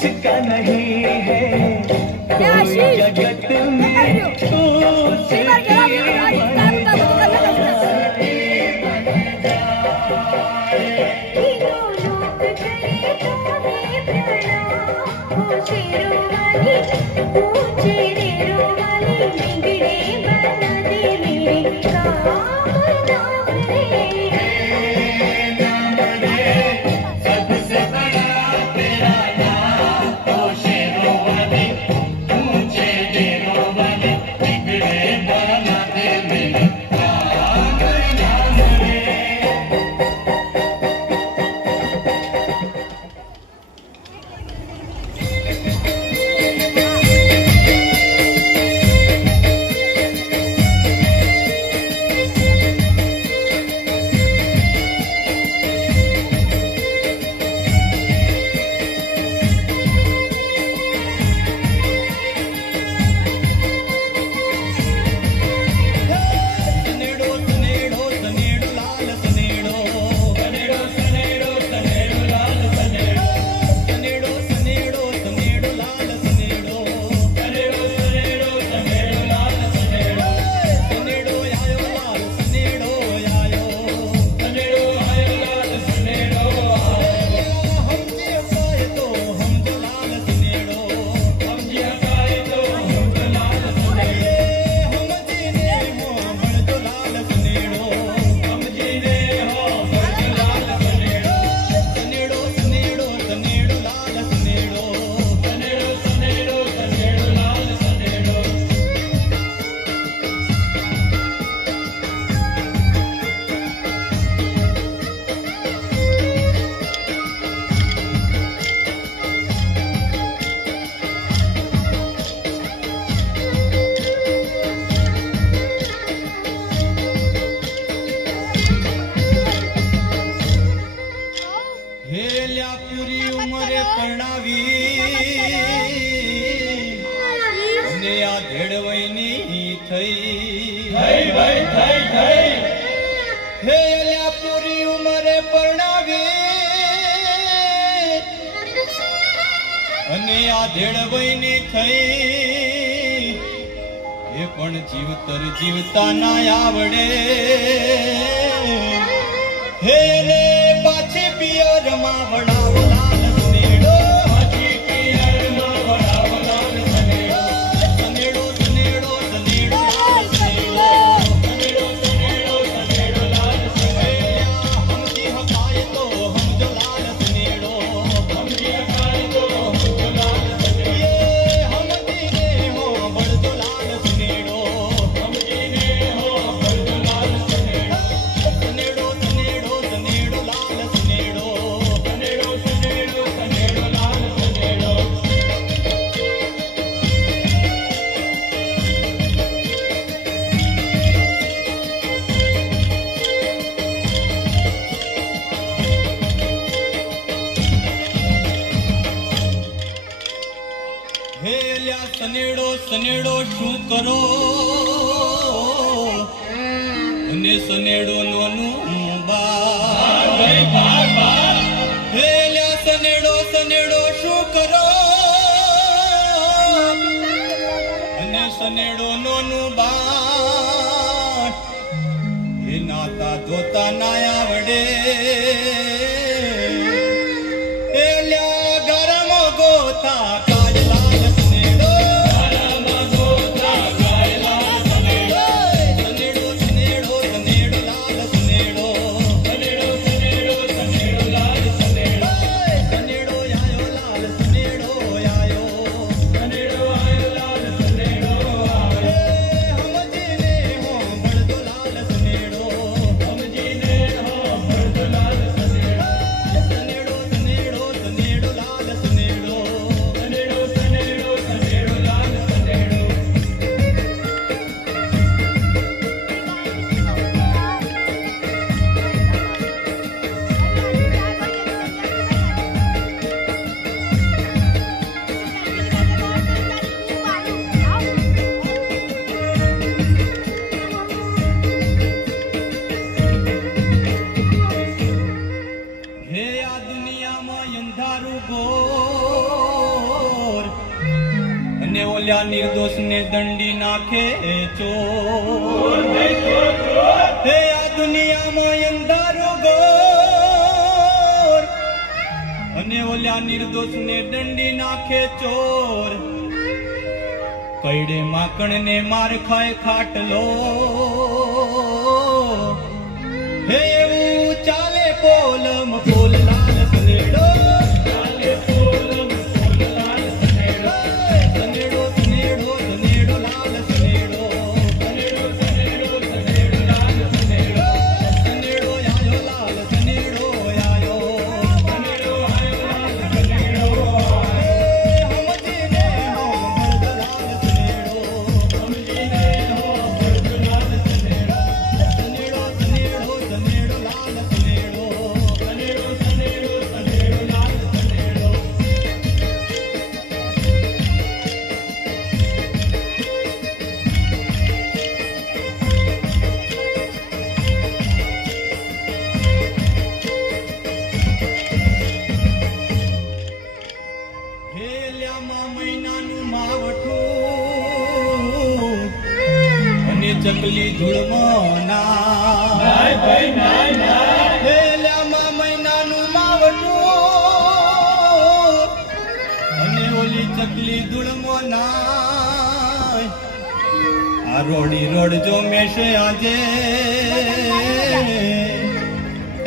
जिसका नहीं है कोई जगत में उसकी पूरी उम्र परणावी અને આ ધેડવઈની થઈ એ પણ જીવતર જીવતા ના આવડે હે રે પાછી પિયરમાં વડાવલા સનેડો પાછી પિયરમાં વડાવલા સનેડો સનેડો સનેડો સનેડો સનેડો સનેડો સનેડો લાલ સનેડો હમજી હકાય તો હમજો લાલ સનેડો હમજી હકાય તો હમજો લાલ સનેડો હમજી ને હો બળજો લાલ સનેડો હમજી ને હો બળજો લાલ સનેડો સનેડો સનેડો સનેડો લાલ સનેડો સનેડો સનેડો સનેડો લાલ સનેડો હે લ્યા સનેડો સનેડો શું કરો અને સનેડો નોનું બા હે લ્યા સનેડો સનેડો શું કરો અને સનેડો નોનું બા એ નાતા ધોતા ના આવડે એ લ્યા ગરમ ગોતા ઓલા નિર્દોષ ને દંડી નાખે ચોર હે આ દુનિયામાં અંધારો ઘોર અને ઓલા નિર્દોષ ને દંડી નાખે ચોર કઈડે માકણ ને માર ખાય ખાટલો હે એવું ચાલે પોલમ પોલ લાલ સનેડો ચાલે પોલમ પોલ લાલ સનેડો સનેડો સનેડો સનેડો લાલ સનેડો સનેડો સનેડો સનેડો લાલ સનેડો સનેડો આયો લાલ સનેડો આયો સનેડો આયો લાલ સનેડો હમજીને હો ભરદ લાલ સનેડો હમજીને હો ભરદ લાલ સનેડો સનેડો સનેડો સનેડો લાલ સનેડો સનેડો સનેડો સનેડો લાલ સનેડો હેલ્યામાં મહિનાનું માવઠું અને ચકલી ધૂળમાં નાય હેલ્યામાં મહિનાનું માવઠું અને ઓલી ચકલી ધૂળમાં નાય આ રોડી રોડ જો મેશે આજે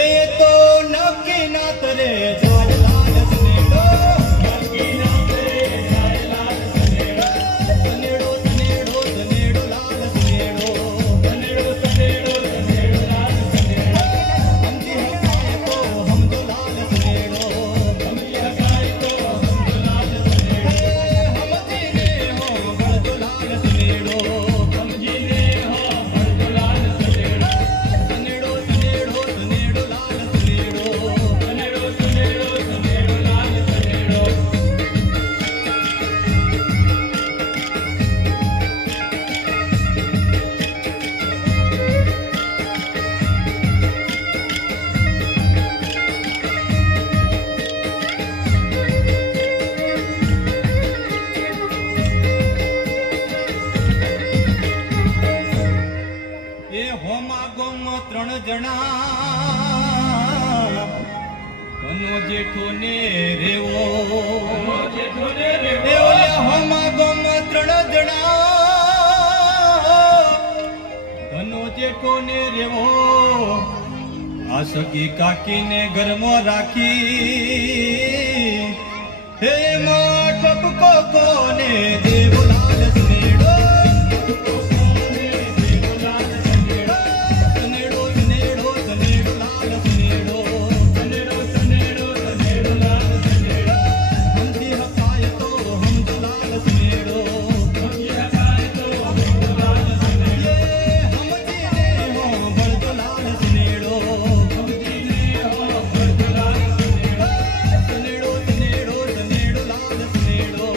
એ તો નક્કી ના તરે જાય લાલ સનેડો નક્કી ના તરે જાય લાલ સનેડો સનેડો સનેડો સનેડો લાલ સનેડો સનેડો સનેડો સનેડો લાલ સનેડો હમજી હકાય તો હમજો લાલ સનેડો હમજી હકાય તો હમજો લાલ સનેડો હમજીને હો ભળજો લાલ સનેડો હમજીને હો ભળજો લાલ સનેડો સનેડો સનેડો સનેડો લાલ સનેડો સનેડો સનેડો સનેડો લાલ સનેડો એ હોમા ગોમાં 3 જણા કનો જેઠો ને રેવો એ ઓલા હોમા ગોમાં 3 જણા કનો જેઠો ને રેવો આ સગી કાકીને ઘરમાં રાખી હે માં ટપકો કોને દેવો લાલ સનેડો સનેડો સનેડો સનેડો લાલ સનેડો સનેડો સનેડો સનેડો લાલ સનેડો હમજી હકાય તો હમજો લાલ સનેડો હમજી હકાય તો હમજો લાલ સનેડો હમજીને હો ભળજો લાલ સનેડો હમજીને હો ભળજો લાલ સનેડો સનેડો સનેડો સનેડો લાલ સનેડો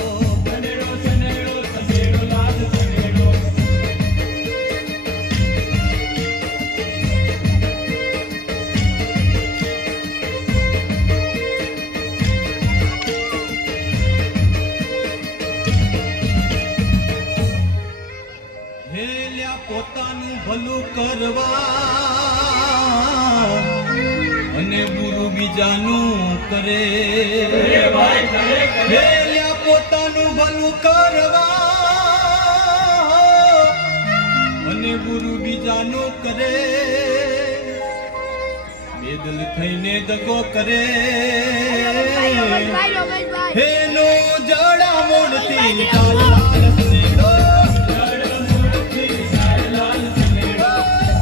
સનેડો સનેડો સનેડો લાલ સનેડો હેલ્યા પોતાનું ભલું કરવા અને બુરું બીજાનું કરે હેલ્યા પોતાનું ભલું કરવા અને બુરું બીજાનું કરે બેદલ થઈને દગો કરે હેનો જડા મોડથી ચાલ લાલ સનેડો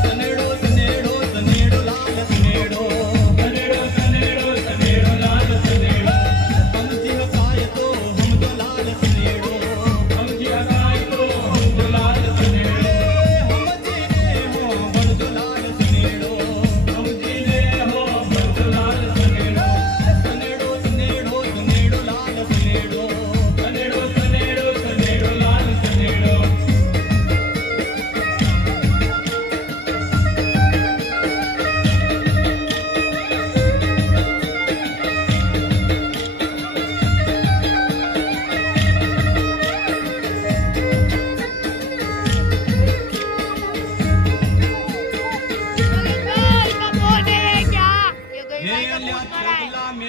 સનેડો સનેડો સનેડો લાલ સનેડો સનેડો સનેડો સનેડો લાલ સનેડો હમજી હકાય તો હમજો લાલ સનેડો હમજી હકાય તો હમજો લાલ સનેડો હમજીને હો ભળજો લાલ સનેડો હમજીને હો ભળજો લાલ સનેડો સનેડો સનેડો સનેડો લાલ સનેડો સનેડો સનેડો સનેડો લાલ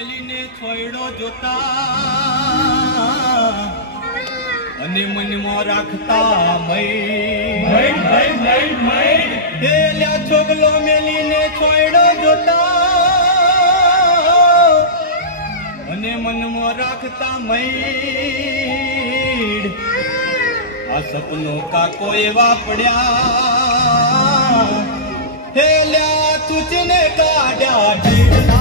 મેલીને છોયડો જોતા અને મનમાં રાખતા મય છોગલો મેલીને છોયડો જોતા અને મનમાં રાખતા મય આ સપનો કાકો એવા પડ્યા હે લ્યા તુચને કાઢ્યા